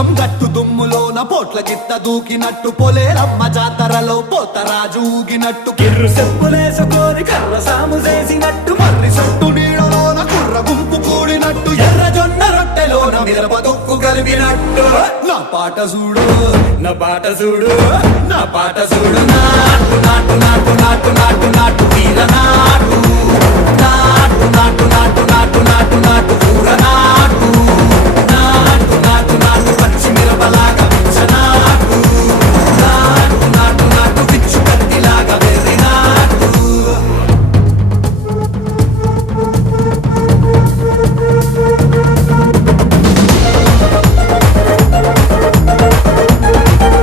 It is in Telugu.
పోచం గట్టు దుమ్ములోన పోట్ల గిత్త దూకినట్టు పొలేరమ్మ జాతరలో పోతరాజు ఊగినట్టు కిర్రు చెప్పులేసుకొని కర్ర సాము చేసినట్టు మర్రి సొట్టు నీడలోన కుర్ర గుంపు కూడినట్టు ఎర్ర జొన్న రొట్టెలోన మిరప దొక్కు కలిపినట్టు నా పాట చూడు నా పాట చూడు నా పాట చూడు నాటు నాటు నాటు నాటు నాటు నాటు వీర నాటు